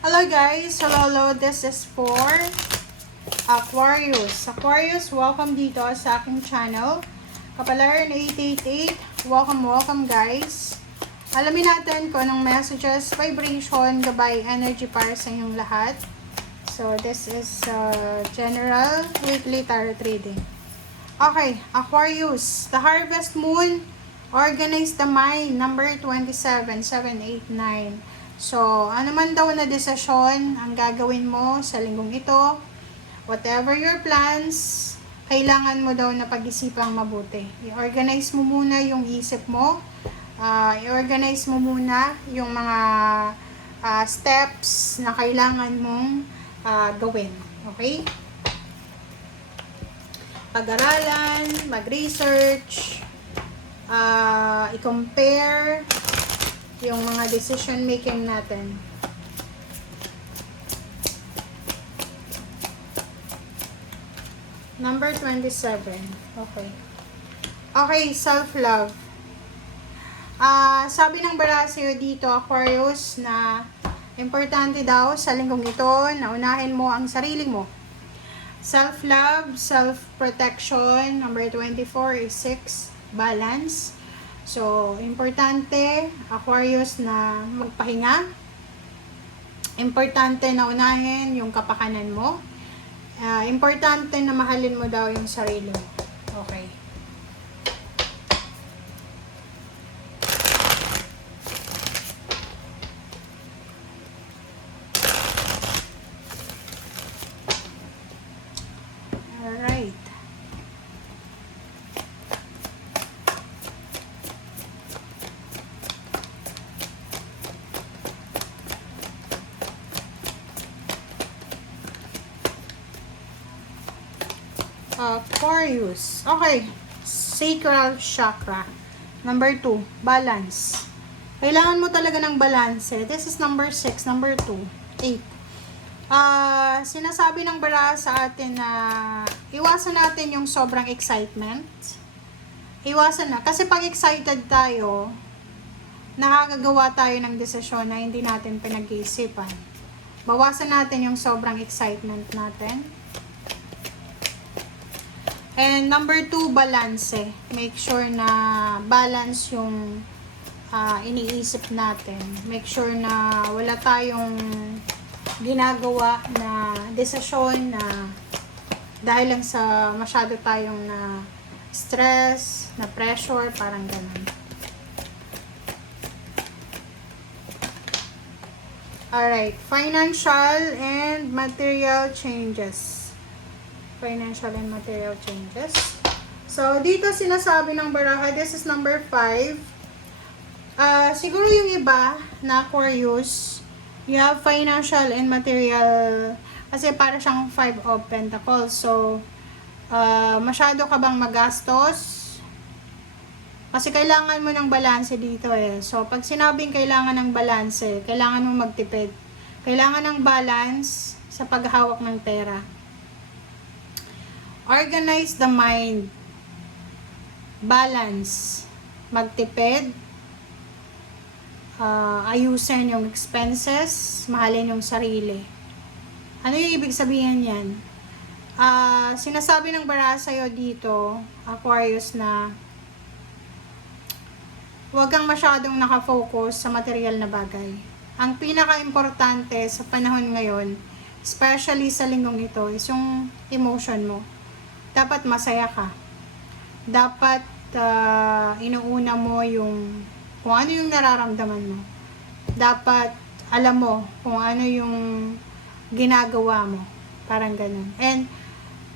Hello guys! Hello! This is for Aquarius. Aquarius, welcome dito sa aking channel. Kapalaran 888, welcome guys. Alamin natin kung anong messages, vibration, gabay, energy para sa inyong lahat. So, this is general weekly tarot reading. Okay, Aquarius, the harvest moon, organize the mind, number 27, 789. So, ano man daw na desisyon ang gagawin mo sa linggong ito, whatever your plans, kailangan mo daw na pag-isipang mabuti. I-organize mo muna yung isip mo, i-organize mo muna yung mga steps na kailangan mong gawin. Okay? Pag-aralan, mag-research, i-compare yung mga decision making natin. Number 27. Okay. Okay, self-love. Sabi ng Barasio dito, Aquarius, na importante daw sa linggong ito na unahin mo ang sarili mo. Self-love, self-protection. Number 24 is 6, balance. So, importante, Aquarius, na magpahinga. Importante na unahin yung kapakanan mo. Importante na mahalin mo daw yung sarili mo. Okay. Alright. Aquarius. Okay. Sacral chakra. Number 2, balance. Kailangan mo talaga ng balance. This is number 6, number 2, 8. Sinasabi ng bara sa atin na iwasan natin yung sobrang excitement. Iwasan na. Kasi pag excited tayo, nakakagawa tayo ng desisyon na hindi natin pinag-iisipan. Bawasan natin yung sobrang excitement natin. And number 2, balance. Make sure na balance yung iniisip natin. Make sure na wala tayong ginagawa na desisyon na dahil lang sa masyado tayong na stress, na pressure, parang ganun. Alright, financial and material changes. Financial and material changes. So, dito sinasabi ng baraha, this is number 5. Siguro yung iba na Aquarius, you have financial and material, kasi para siyang 5 of Pentacles. So, masyado ka bang magastos? Kasi kailangan mo ng balanse dito So, pag sinabing kailangan ng balanse, kailangan mo magtipid. Kailangan ng balance sa paghawak ng pera. Organize the mind. Balance. Magtipid. Ayusin yung expenses. Mahalin yung sarili. Ano yung ibig sabihin yan? Sinasabi ng bara sa'yo dito, Aquarius, na huwag kang masyadong nakafocus sa material na bagay. Ang pinaka-importante sa panahon ngayon, especially sa linggong ito, is yung emotion mo. Dapat masaya ka. Dapat inuuna mo yung kung ano yung nararamdaman mo. Dapat alam mo kung ano yung ginagawa mo. Parang ganun. And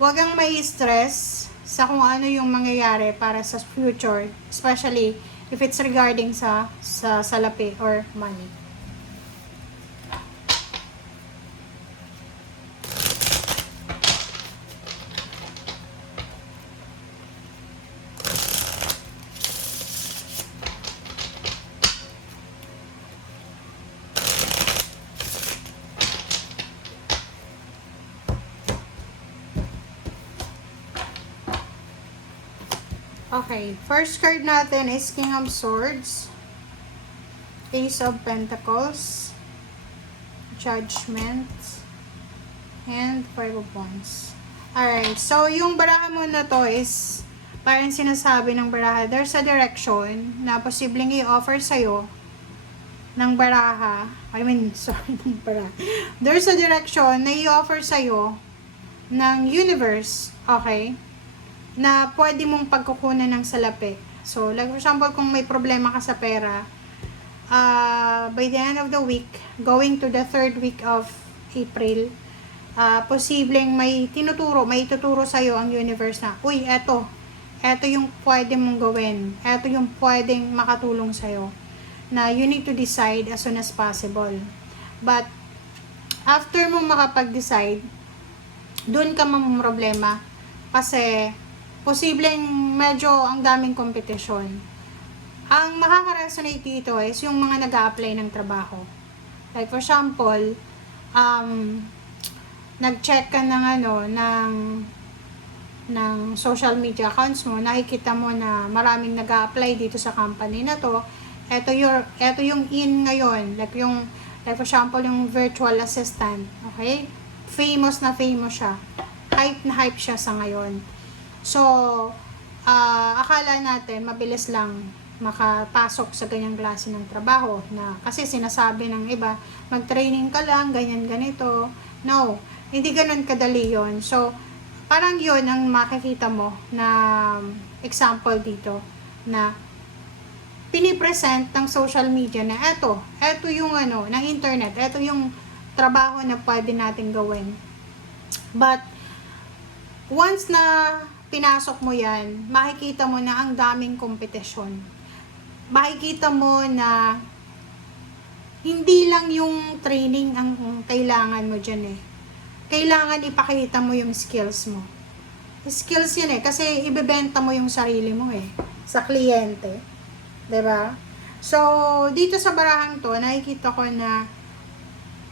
huwag kang may stress sa kung ano yung mangyayari para sa future, especially if it's regarding sa salapi or money. Okay, first card natin is King of Swords, Ace of Pentacles, Judgment, and Five of Wands. Alright, so yung baraha mo na to is parang sinasabi ng baraha, there's a direction na posibleng i-offer sa'yo ng baraha. Ng baraha. There's a direction na i-offer sa'yo ng universe, okay? Na pwede mong pagkukunan ng salapi. So, like for example, kung may problema ka sa pera, by the end of the week, going to the 3rd week of April, posibleng may tuturo sa'yo ang universe na, uy, eto yung pwede mong gawin. Eto yung pwedeng makatulong sa'yo. Na you need to decide as soon as possible. But, after mo makapag-decide, dun ka mamroblema. Kasi, posibleng medyo ang daming kompetisyon. Ang makaka-resonate dito is yung mga nag-a-apply ng trabaho. Like for example, nag-check ka ng social media accounts mo, nakikita mo na maraming nag-a-apply dito sa company na to. Ito yung in ngayon, like for example, yung virtual assistant, okay? Famous siya. Hype na hype siya sa ngayon. So, akala natin mabilis lang makapasok sa ganyang klase ng trabaho na kasi sinasabi ng iba, mag-training ka lang, ganyan ganito. No, hindi ganun kadali yon. So, parang yon ang makikita mo na example dito na pinipresent ng social media na eto yung ng internet, eto yung trabaho na pwede natin gawin. But, once na pinasok mo yan, makikita mo na ang daming kompetisyon. Makikita mo na hindi lang yung training ang kailangan mo dyan eh. Kailangan ipakita mo yung skills mo. Skills yan eh, kasi ibebenta mo yung sarili mo eh, sa kliyente. 'Di ba? So, dito sa barahang to, nakikita ko na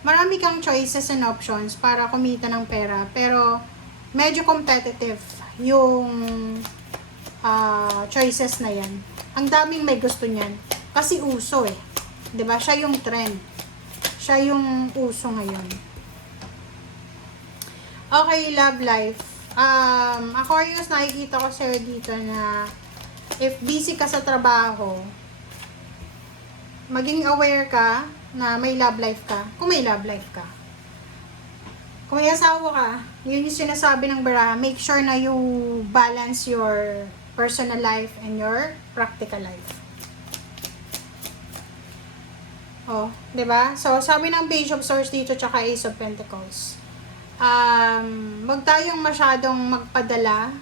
marami kang choices and options para kumita ng pera, pero medyo competitive yung choices na yan. Ang daming may gusto niyan. Kasi uso eh. 'Di ba? Siya yung trend. Siya yung uso ngayon. Okay, love life. Aquarius, nakikita ko sa'yo dito na if busy ka sa trabaho, maging aware ka na may love life ka. Kung may love life ka. Kung may asawa ka, yun yung sinasabi ng baraha, make sure na you balance your personal life and your practical life. Oh, 'di ba? So, sabi ng Page of Swords dito tsaka Ace of Pentacles. Wag tayong masyadong magpadala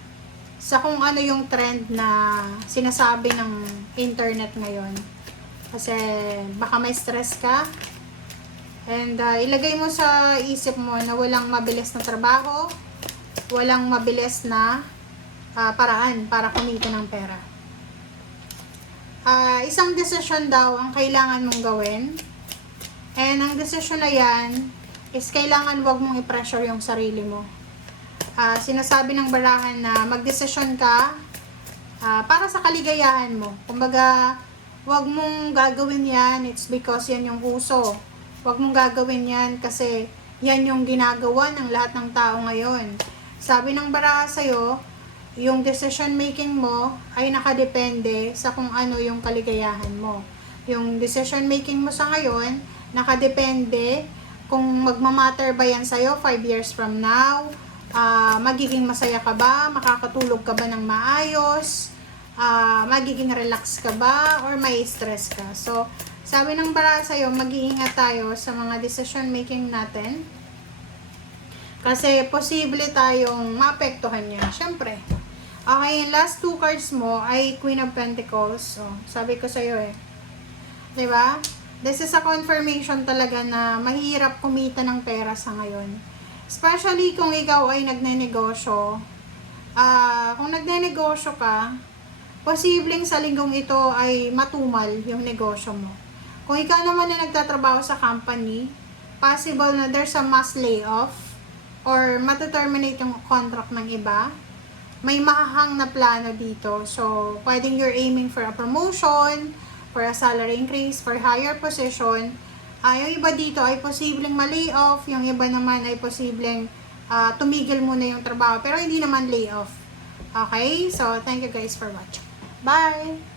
sa kung ano yung trend na sinasabi ng internet ngayon. Kasi baka may stress ka. And ilagay mo sa isip mo na walang mabilis na trabaho, walang mabilis na paraan para kumita ng pera. Isang desisyon daw ang kailangan mong gawin. And ang desisyon na yan is kailangan wag mong i-pressure yung sarili mo. Sinasabi ng barahan na magdesisyon ka para sa kaligayahan mo. Kumbaga, wag mong gagawin yan, it's because yan yung uso. Wag mong gagawin yan kasi yan yung ginagawa ng lahat ng tao ngayon. Sabi ng baraha sa'yo, yung decision making mo ay nakadepende sa kung ano yung kaligayahan mo. Yung decision making mo sa ngayon, nakadepende kung magmamatter ba yan sa'yo 5 years from now, magiging masaya ka ba, makakatulog ka ba ng maayos, magiging relax ka ba, or may stress ka. So, sabi ng baraha sa'yo, mag-iingat tayo sa mga decision making natin. Kasi posible tayong maapektuhan niya. Siyempre. Okay, yung last 2 cards mo ay Queen of Pentacles. So, sabi ko sa'yo eh. Diba? This is a confirmation talaga na mahirap kumita ng pera sa ngayon. Especially kung ikaw ay nagnenegosyo. Kung nagnenegosyo ka, posibleng sa linggong ito ay matumal yung negosyo mo. Kung ikaw naman na nagtatrabaho sa company, possible na there's a mass layoff or mataterminate yung contract ng iba. May mahahang na plano dito. So, pwedeng you're aiming for a promotion, for a salary increase, for higher position. Yung iba dito ay posibleng ma-lay off, yung iba naman ay posibleng tumigil muna yung trabaho, pero hindi naman lay off. Okay? So, thank you guys for watching. Bye!